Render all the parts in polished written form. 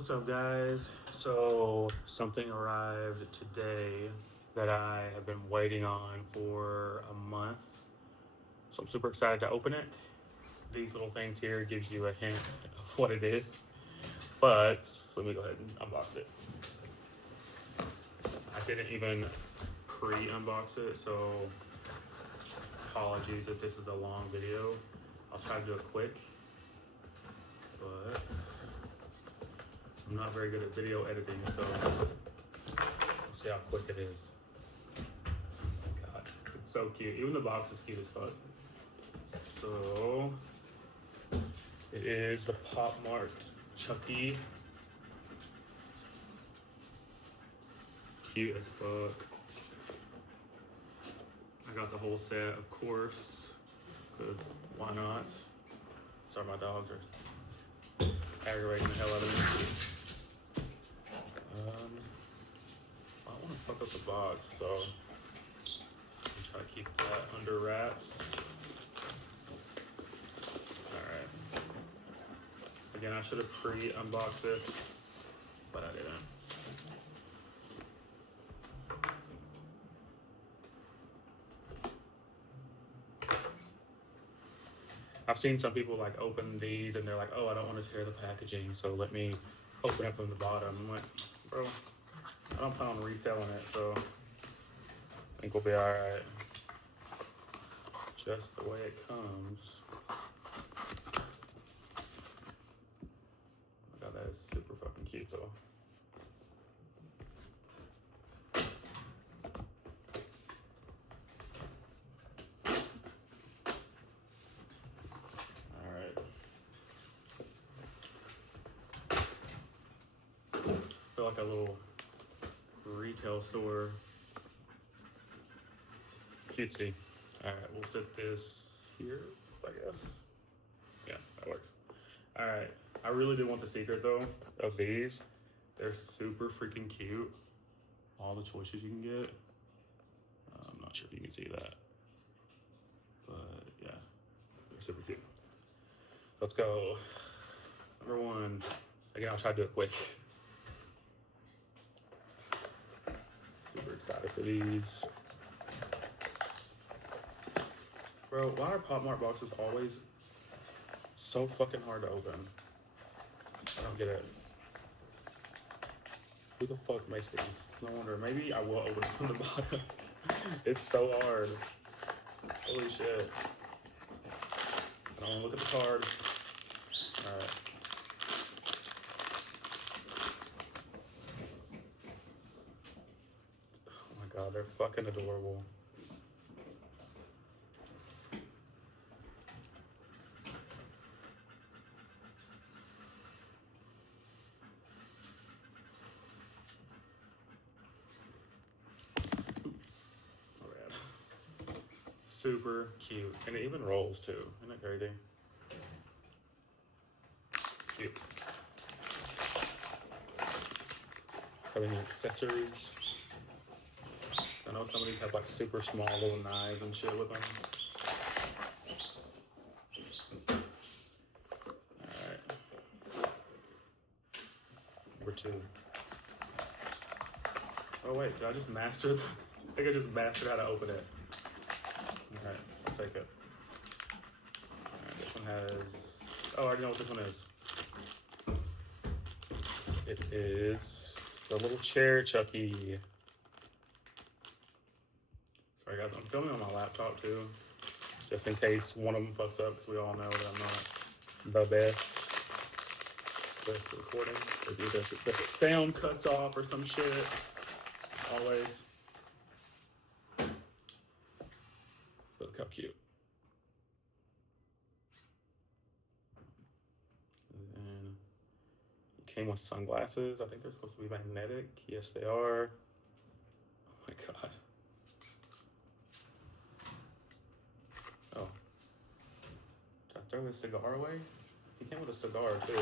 What's up, guys? So, something arrived today that I have been waiting on for a month. So, I'm super excited to open it. These little things here gives you a hint of what it is. But let me go ahead and unbox it. I didn't even pre-unbox it, so apologies if this is a long video. I'll try to do it quick, but I'm not very good at video editing, so let's see how quick it is. God, it's so cute. Even the box is cute as fuck. So it is the Mart Chucky. Cute as fuck. I got the whole set, of course, because why not? Sorry, my dogs are aggravating the hell out of me. I don't want to fuck up the box, so I'm try to keep that under wraps. Alright. Again, I should have pre-unboxed this, but I didn't. I've seen some people like open these and they're like, oh, I don't want to tear the packaging, so let me open it from the bottom. I'm like, bro, I don't plan on reselling it, so I think we'll be alright. Just the way it comes. Oh my god, that is super fucking cute though. Feel like a little retail store. Cutesy. Alright, we'll set this here, I guess. Yeah, that works. Alright, I really do want the secret though of these. They're super freaking cute. All the choices you can get. I'm not sure if you can see that. But yeah, they're super cute. Let's go. Number one. Again, I'll try to do it quick. Super excited for these. Bro, why are Mart boxes always so fucking hard to open? I don't get it. Who the fuck makes these? No wonder. Maybe I will open it from the bottom. It's so hard. Holy shit. I don't want to look at the card. Alright. Oh my god, they're fucking adorable. Oops. Alright. Super cute. And it even rolls too. Isn't that crazy? Cute. Have any accessories? I know some of these have like super small little knives and shit with them. Alright. Number two. Oh wait, did I just master I think I just mastered how to open it. Alright, I'll take it. Alright, this one has... Oh, I already know what this one is. It is the little chair Chucky. Sorry guys, I'm filming on my laptop too, just in case one of them fucks up, because we all know that I'm not the best with recording. Because either the sound cuts off or some shit, always. Look how cute. And then it came with sunglasses. I think they're supposed to be magnetic. Yes, they are. Oh my god. Oh. Did I throw his cigar away? He came with a cigar too.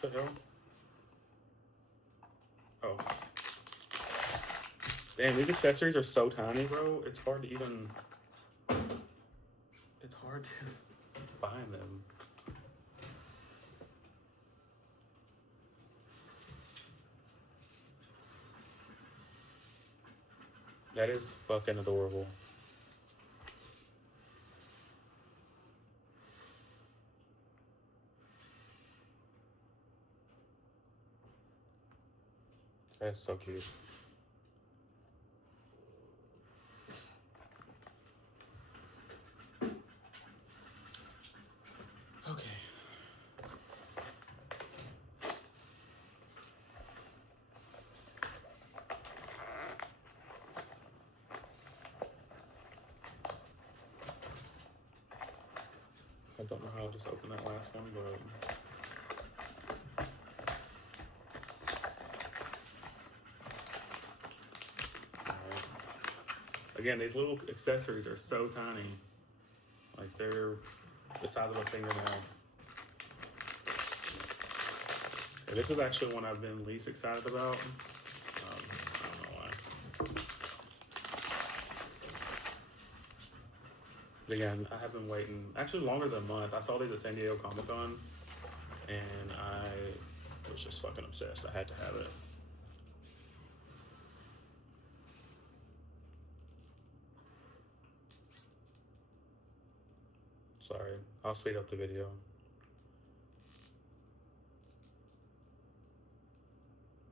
What the hell? Oh. Damn, these accessories are so tiny, bro. It's hard to even... hard to find them. That is fucking adorable. That's so cute. Okay. I don't know how I'll just open that last one, but again, these little accessories are so tiny. Like they're the size of a fingernail. And this is actually one I've been least excited about. I don't know why. But again, I have been waiting actually longer than a month. I saw these at San Diego Comic-Con and I was just fucking obsessed. I had to have it. Sorry, I'll speed up the video.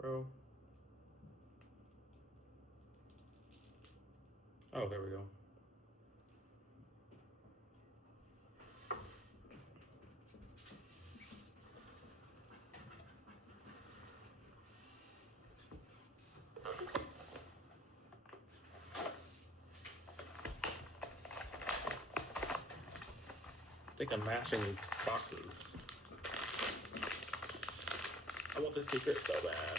Bro. Oh, there we go. I think I'm mastering these boxes. I want the secret so bad.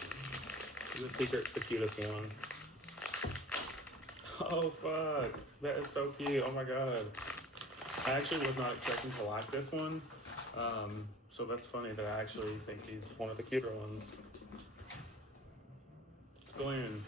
The secret's the cutest one. Oh fuck, that is so cute. Oh my god. I actually was not expecting to like this one. So that's funny that I actually think he's one of the cuter ones. Let's go in.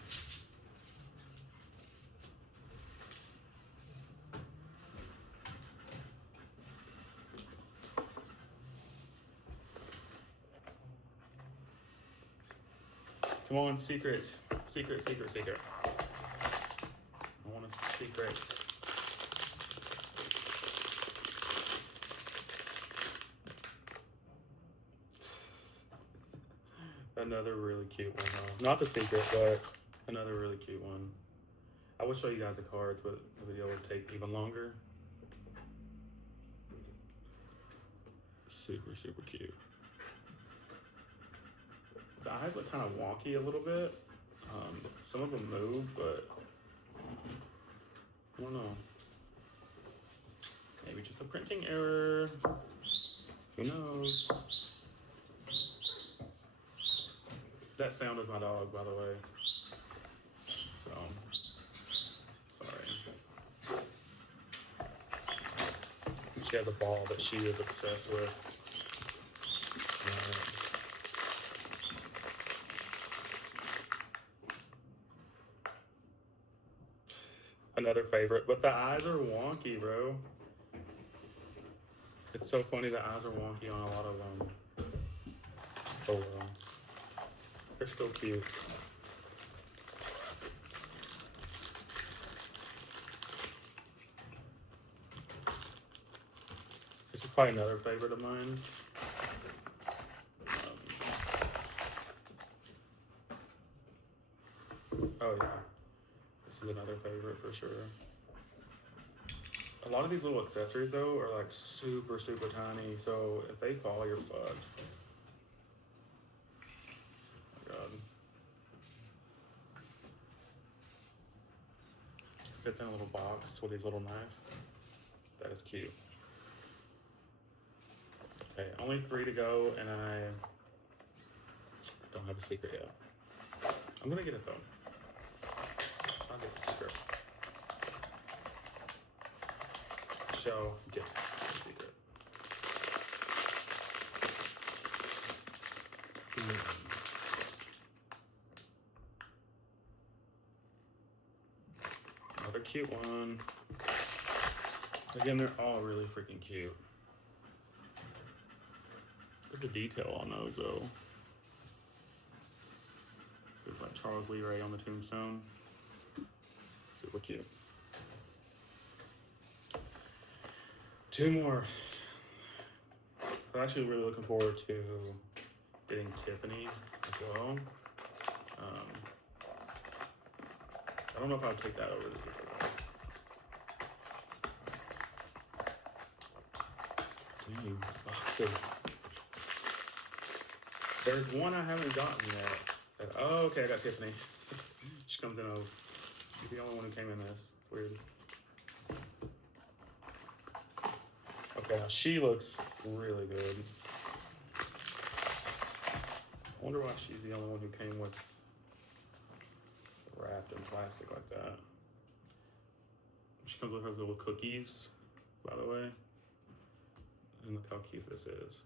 Come on, secret. Secret, secret, secret. I want a secret. Another really cute one, though. Not the secret, but another really cute one. I would show you guys the cards, but the video would take even longer. Super, super cute. The eyes look kind of wonky a little bit. Some of them move, but I don't know. Maybe just a printing error. Who knows? That sound is my dog, by the way. So, sorry. She has a ball that she is obsessed with. Another favorite, but the eyes are wonky, bro. It's so funny the eyes are wonky on a lot of them. Oh well. They're still cute. This is probably another favorite of mine. Oh yeah. This is another favorite for sure. A lot of these little accessories though are like super, super tiny. So if they fall, you're fucked. Oh my god. Sits in a little box with these little knives. That is cute. Okay, only 3 to go, and I don't have a secret yet. I'm gonna get it though. I'll get the secret. Shall get the secret. Another cute one. Again, they're all really freaking cute. Look at the detail on those, though. So there's like Charles Lee Ray on the tombstone. Super cute. Two more. I'm actually really looking forward to getting Tiffany as well. I don't know if I'll take that over the secret. Dang, these boxes. There's one I haven't gotten yet. Oh, okay, I got Tiffany. She comes in. She's the only one who came in this. It's weird. Okay, now she looks really good. I wonder why she's the only one who came with wrapped in plastic like that. She comes with her little cookies, by the way. And look how cute this is.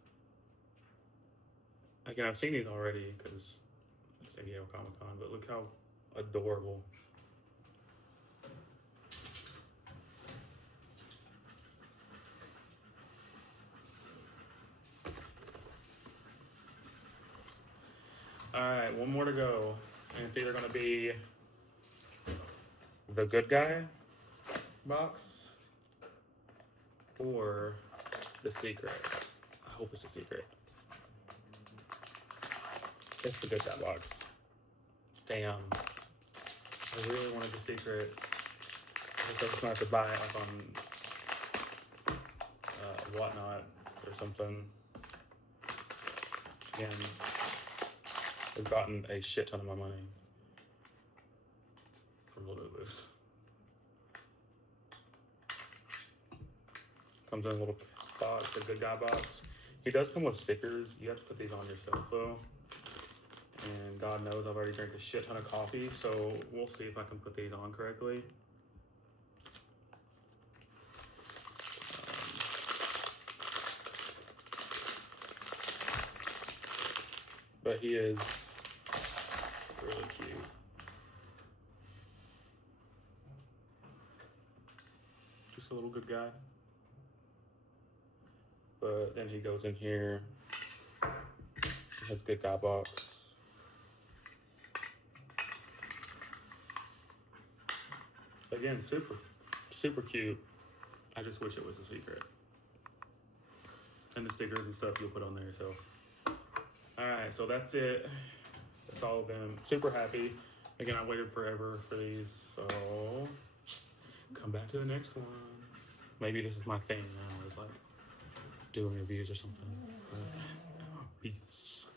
Again, I've seen these already because it's San Diego Comic Con, but look how adorable. Alright, one more to go. And it's either going to be the good guy box or the secret. I hope it's a secret. It's the good guy box. Damn. I really wanted the secret. I was going to have to buy it like on Whatnot or something. Again, I've gotten a shit ton of my money from Lulu's. Comes in a little box, a good guy box. He does come with stickers. You have to put these on yourself though. And God knows I've already drank a shit ton of coffee, so we'll see if I can put these on correctly. But he is really cute. Just a little good guy. But then he goes in here. He has good guy box. Again, super cute. I just wish it was a secret. And the stickers and stuff you'll put on there yourself. Alright, so that's it. That's all of them. Super happy. Again, I waited forever for these, so come back to the next one. Maybe this is my thing now. It's like doing reviews or something. Peace.